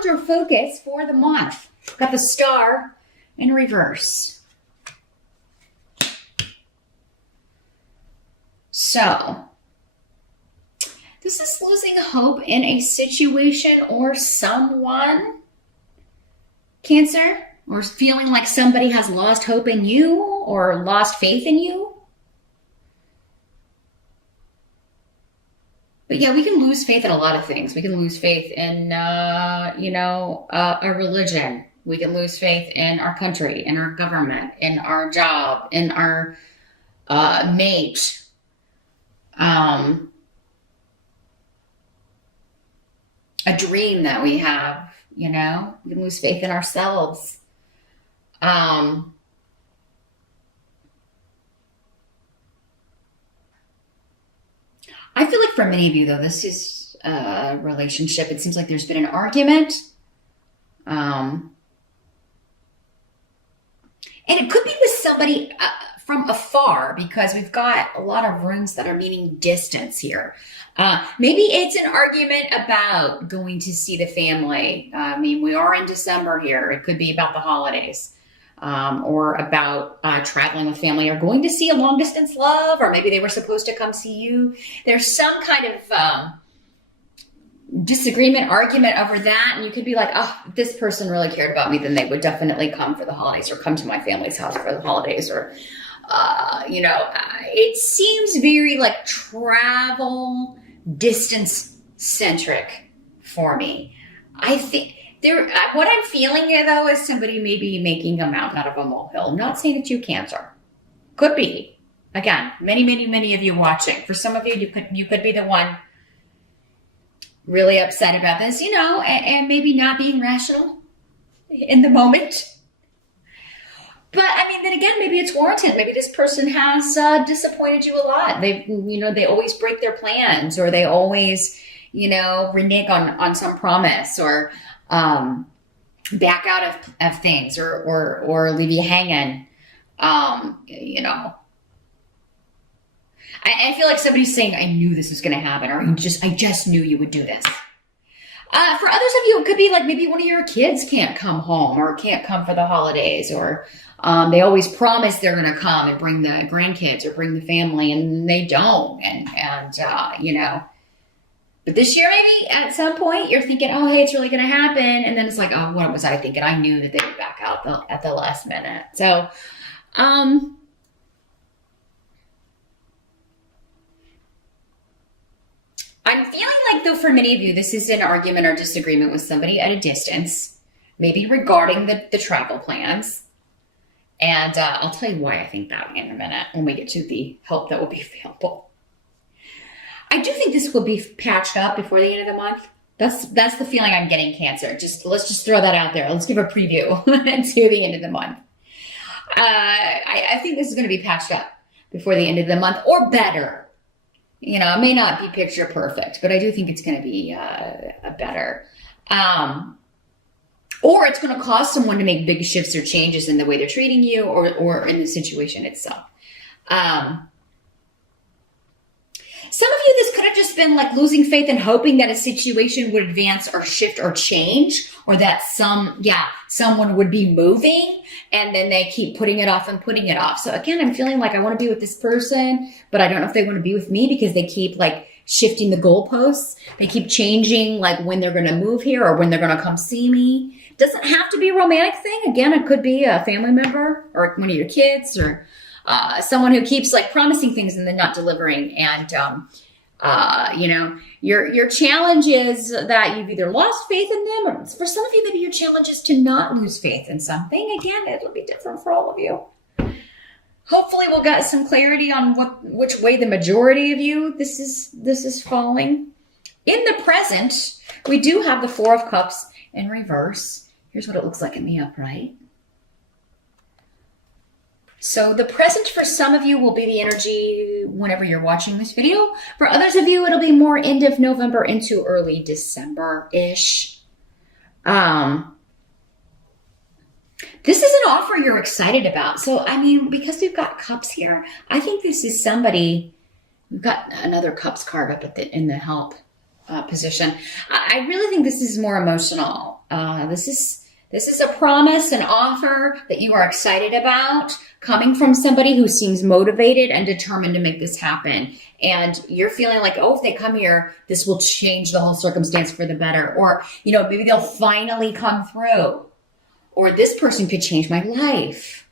challenge or focus for the month. Got the star in reverse. So, this is losing hope in a situation or someone, Cancer, or feeling like somebody has lost hope in you or lost faith in you. But yeah, we can lose faith in a lot of things. We can lose faith in, a religion. We can lose faith in our country, in our government, in our job, in our mate. A dream that we have, we can lose faith in ourselves. I feel like for many of you, though, this is a relationship. It seems like there's been an argument. And it could be with somebody from afar, because we've got a lot of runes that are meaning distance here. Maybe it's an argument about going to see the family. We are in December here. It could be about the holidays. Or about traveling with family, or going to see a long distance love, or maybe they were supposed to come see you. There's some kind of disagreement, argument over that, and you could be like, oh, if this person really cared about me, then they would definitely come for the holidays, or come to my family's house for the holidays, or it seems very like travel, distance centric for me. I think what I'm feeling here, though, is somebody maybe making a mountain out of a molehill. I'm not saying it's you, Cancer. Could be. Again, many, many, many of you watching. For some of you, you could be the one really upset about this, and maybe not being rational in the moment. But then again, maybe it's warranted. Maybe this person has disappointed you a lot. They always break their plans, or they always, renege on some promise, or back out of things, or leave you hanging. I feel like somebody's saying, I knew this was going to happen, or I just knew you would do this. For others of you, it could be like maybe one of your kids can't come home, or can't come for the holidays, or they always promise they're going to come and bring the grandkids or bring the family, and they don't. But this year, maybe at some point, you're thinking, oh, hey, it's really going to happen. And then it's like, oh, what was I thinking? I knew that they would back out at the last minute. So, I'm feeling like, though, for many of you, this is an argument or disagreement with somebody at a distance, maybe regarding the travel plans. And I'll tell you why I think that in a minute when we get to the help that will be available. I do think this will be patched up before the end of the month. That's the feeling I'm getting, Cancer. Let's just throw that out there. Let's give a preview to the end of the month. I think this is going to be patched up before the end of the month, or better. It may not be picture perfect, but I do think it's going to be better. Or it's going to cause someone to make big shifts or changes in the way they're treating you, or in the situation itself. Some of you, this could have just been like losing faith and hoping that a situation would advance or shift or change, or that someone would be moving, and then they keep putting it off and putting it off. So again, I'm feeling like I want to be with this person, but I don't know if they want to be with me, because they keep like shifting the goalposts. They keep changing like when they're going to move here, or when they're going to come see me. Doesn't have to be a romantic thing. Again, it could be a family member, or one of your kids, or someone who keeps like promising things and then not delivering. And, your challenge is that you've either lost faith in them, or for some of you, maybe your challenge is to not lose faith in something. Again, it'll be different for all of you. Hopefully we'll get some clarity on which way the majority of you this is falling. In the present, we do have the Four of Cups in reverse. Here's what it looks like in the upright. So the present for some of you will be the energy whenever you're watching this video. For others of you, it'll be more end of November into early December-ish. This is an offer you're excited about. So, because we've got cups here, I think this is somebody. We've got another cups card up in the help position. I really think this is more emotional. This is a promise, an offer that you are excited about, coming from somebody who seems motivated and determined to make this happen. And you're feeling like, oh, if they come here, this will change the whole circumstance for the better. Or, maybe they'll finally come through. Or this person could change my life.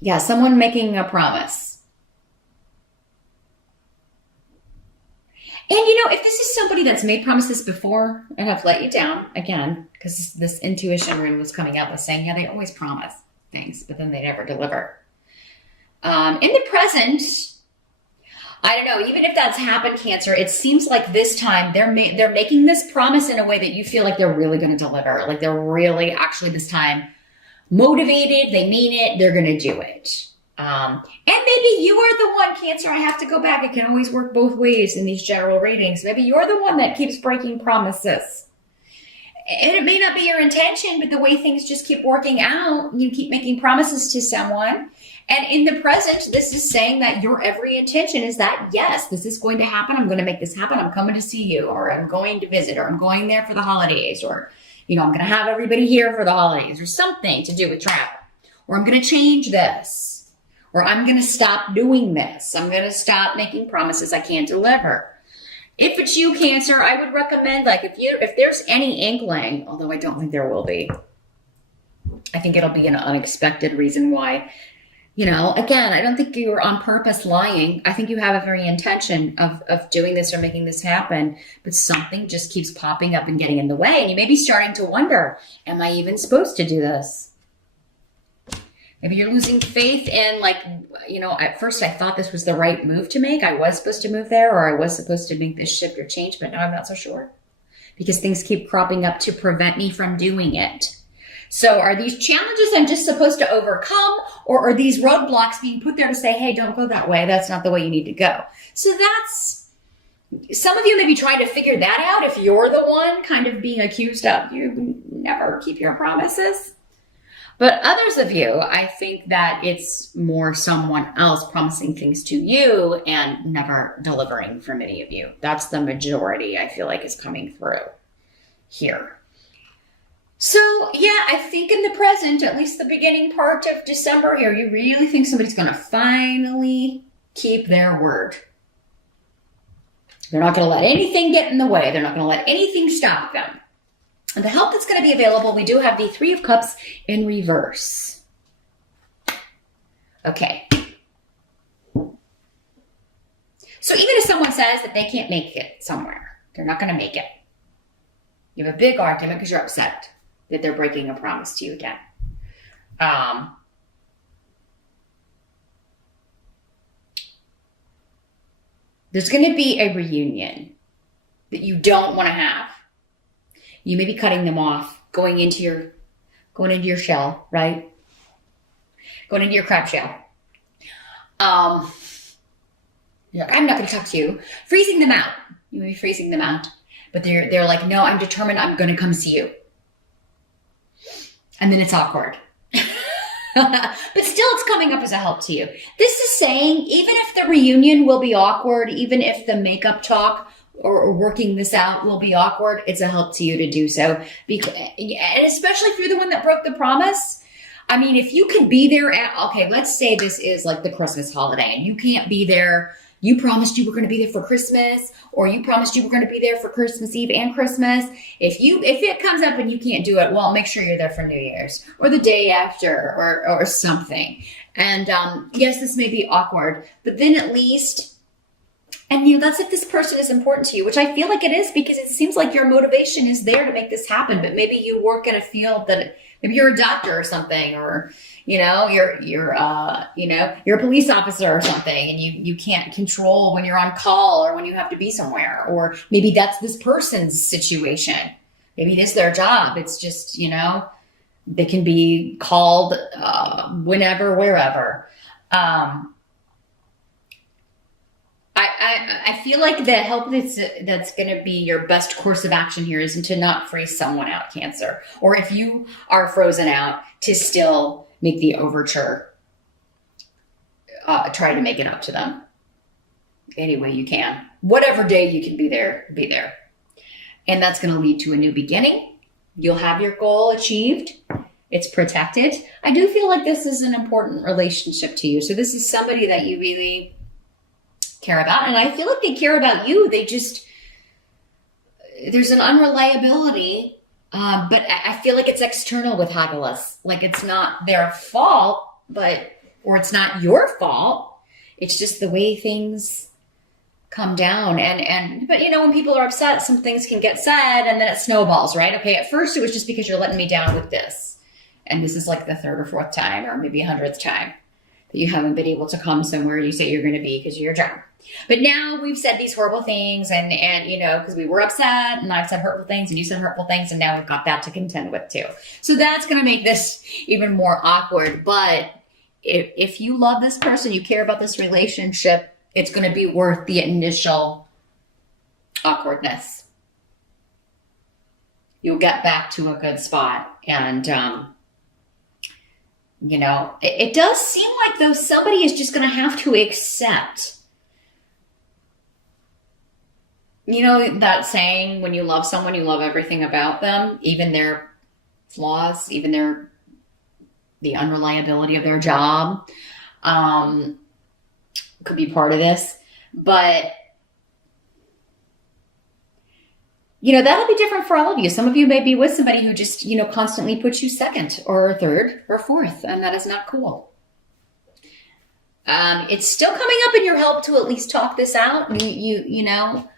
Yeah, someone making a promise. And if this is somebody that's made promises before and have let you down, again, because this intuition rune was coming up with saying, yeah, they always promise things, but then they never deliver. In the present, I don't know, even if that's happened, Cancer, it seems like this time they're making this promise in a way that you feel like they're really going to deliver. Like they're really actually this time motivated, they mean it, they're going to do it. And maybe you are the one, Cancer, I have to go back. It can always work both ways in these general readings. Maybe you're the one that keeps breaking promises. And it may not be your intention, but the way things just keep working out, you keep making promises to someone. And in the present, this is saying that your every intention is that, yes, this is going to happen. I'm going to make this happen. I'm coming to see you, or I'm going to visit, or I'm going there for the holidays, or, I'm going to have everybody here for the holidays, or something to do with travel, or I'm going to change this. Or I'm going to stop doing this. I'm going to stop making promises I can't deliver. If it's you, Cancer, I would recommend, if there's any inkling, although I don't think there will be, I think it'll be an unexpected reason why. Again, I don't think you're on purpose lying. I think you have a very intention of doing this or making this happen, but something just keeps popping up and getting in the way. And you may be starting to wonder, am I even supposed to do this? Maybe you're losing faith in, at first I thought this was the right move to make. I was supposed to move there, or I was supposed to make this shift or change, but now I'm not so sure because things keep cropping up to prevent me from doing it. So are these challenges I'm just supposed to overcome, or are these roadblocks being put there to say, hey, don't go that way. That's not the way you need to go. So some of you may be trying to figure that out if you're the one kind of being accused of you never keep your promises. But others of you, I think that it's more someone else promising things to you and never delivering for many of you. That's the majority I feel like is coming through here. So yeah, I think in the present, at least the beginning part of December here, you really think somebody's going to finally keep their word. They're not going to let anything get in the way. They're not going to let anything stop them. And the help that's going to be available, we do have the Three of Cups in reverse. Okay. So even if someone says that they can't make it somewhere, they're not going to make it. You have a big argument because you're upset that they're breaking a promise to you again. There's going to be a reunion that you don't want to have. You may be cutting them off, going into your shell, right? Going into your crab shell. Yeah, I'm not going to talk to you. Freezing them out. You may be freezing them out, but they're like, no, I'm determined. I'm going to come see you. And then it's awkward. But still, it's coming up as a help to you. This is saying, even if the reunion will be awkward, even if the makeup talk or working this out will be awkward, it's a help to you to do so. And especially if you're the one that broke the promise. I mean, if you could be there okay, let's say this is like the Christmas holiday and you can't be there. You promised you were going to be there for Christmas, or you promised you were going to be there for Christmas Eve and Christmas. If it comes up and you can't do it, well, make sure you're there for New Year's or the day after or something. And yes, this may be awkward, but then at least, and that's if this person is important to you, which I feel like it is, because it seems like your motivation is there to make this happen. But maybe you work in a field that maybe you're a doctor or something, or you're a police officer or something, and you can't control when you're on call or when you have to be somewhere. Or maybe that's this person's situation. Maybe it is their job. It's just, they can be called whenever, wherever. I feel like the help that's going to be your best course of action here is to not freeze someone out, Cancer. Or if you are frozen out, to still make the overture, try to make it up to them. any way you can. Whatever day you can be there, be there. And that's going to lead to a new beginning. You'll have your goal achieved. It's protected. I do feel like this is an important relationship to you. So this is somebody that you really care about. And I feel like they care about you. They just, there's an unreliability, but I feel like it's external with Hagalaz. Like it's not their fault, or it's not your fault. It's just the way things come down. But you know, when people are upset, some things can get said and then it snowballs, right? Okay, at first it was just because you're letting me down with this. And this is like the third or fourth time, or maybe 100th time that you haven't been able to come somewhere you say you're going to be because of your job. But now we've said these horrible things and you know, because we were upset and I've said hurtful things and you said hurtful things and now we've got that to contend with too. So that's going to make this even more awkward. But if you love this person, you care about this relationship, it's going to be worth the initial awkwardness. You'll get back to a good spot. And, you know, it does seem like though somebody is just going to have to accept, you know, that saying, when you love someone, you love everything about them, even their flaws, even the unreliability of their job, could be part of this. But, you know, that'll be different for all of you. Some of you may be with somebody who just, you know, constantly puts you second or third or fourth, and that is not cool. It's still coming up in your help to at least talk this out, you know,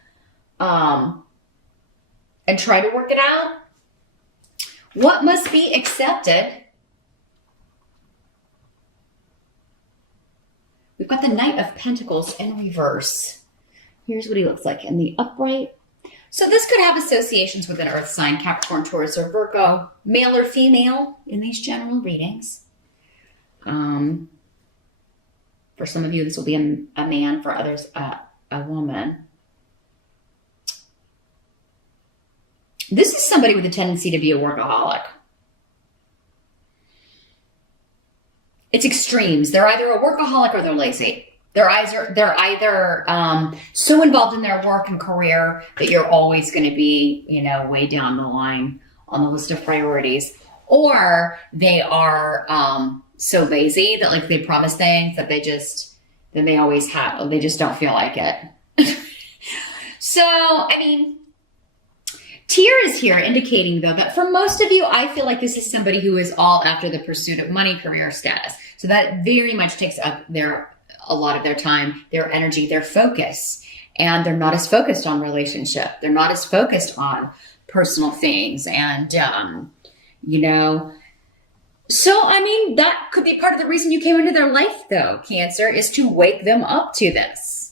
and try to work it out. What must be accepted? We've got the Knight of Pentacles in reverse. Here's what he looks like in the upright. So this could have associations with an earth sign, Capricorn, Taurus, or Virgo, male or female in these general readings. For some of you, this will be a man. For others, a woman. This is somebody with a tendency to be a workaholic. It's extremes. They're either a workaholic or they're lazy. They're either so involved in their work and career that you're always going to be, you know, way down the line on the list of priorities, or they are so lazy that like they promise things that they just don't feel like it. So, I mean, Tyr is here indicating, though, that for most of you, I feel like this is somebody who is all after the pursuit of money, career, status. So that very much takes up a lot of their time, their energy, their focus. And they're not as focused on relationship. They're not as focused on personal things. And, you know, so, I mean, that could be part of the reason you came into their life, though, Cancer, is to wake them up to this.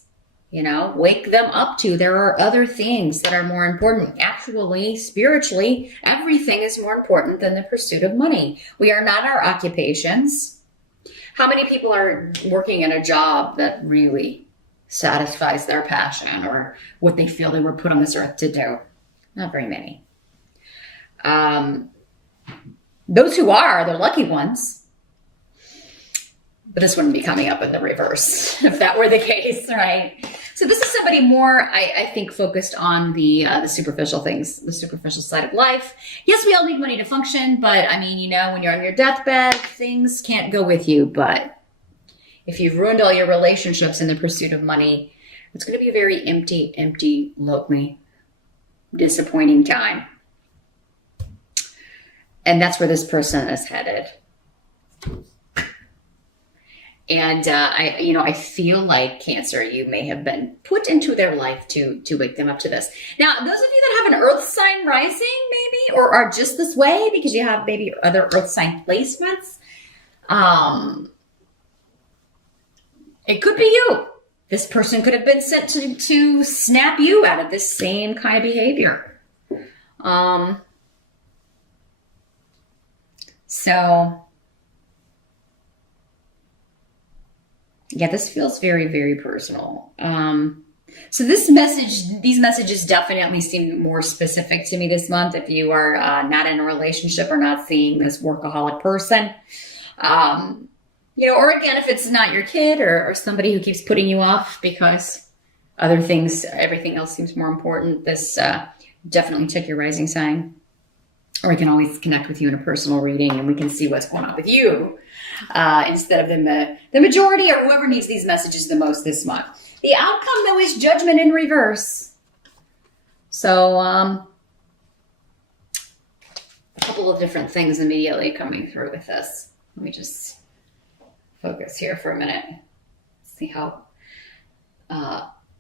You know, wake them up to there are other things that are more important. Actually, spiritually, everything is more important than the pursuit of money. We are not our occupations. How many people are working in a job that really satisfies their passion or what they feel they were put on this earth to do? Not very many. Those who are, they're lucky ones. But this wouldn't be coming up in the reverse if that were the case, right? So this is somebody more, I think, focused on the superficial things, the superficial side of life. Yes, we all need money to function, but I mean, you know, when you're on your deathbed, things can't go with you. But if you've ruined all your relationships in the pursuit of money, it's going to be a very empty, lonely, disappointing time. And that's where this person is headed. And I feel like, Cancer, you may have been put into their life to wake them up to this. Now, those of you that have an earth sign rising, maybe, or are just this way because you have maybe other earth sign placements, it could be you. This person could have been sent to snap you out of this same kind of behavior. So... yeah, this feels very, very personal. So these messages definitely seem more specific to me this month. If you are not in a relationship or not seeing this workaholic person, or again, if it's not your kid or somebody who keeps putting you off because other things, everything else seems more important. This definitely check your rising sign. Or I can always connect with you in a personal reading and we can see what's going on with you instead of the majority or whoever needs these messages the most this month. The outcome, though, is Judgment in reverse. So a couple of different things immediately coming through with this. Let me just focus here for a minute. See how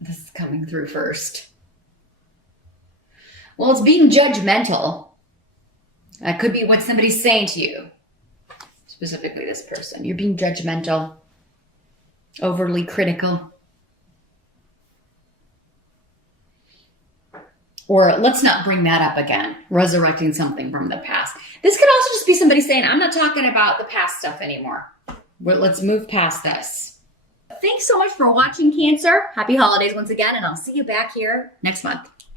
this is coming through first. Well, it's being judgmental. That could be what somebody's saying to you. Specifically this person. You're being judgmental. Overly critical. Or let's not bring that up again. Resurrecting something from the past. This could also just be somebody saying, I'm not talking about the past stuff anymore. Let's move past this. Thanks so much for watching, Cancer. Happy holidays once again, and I'll see you back here next month.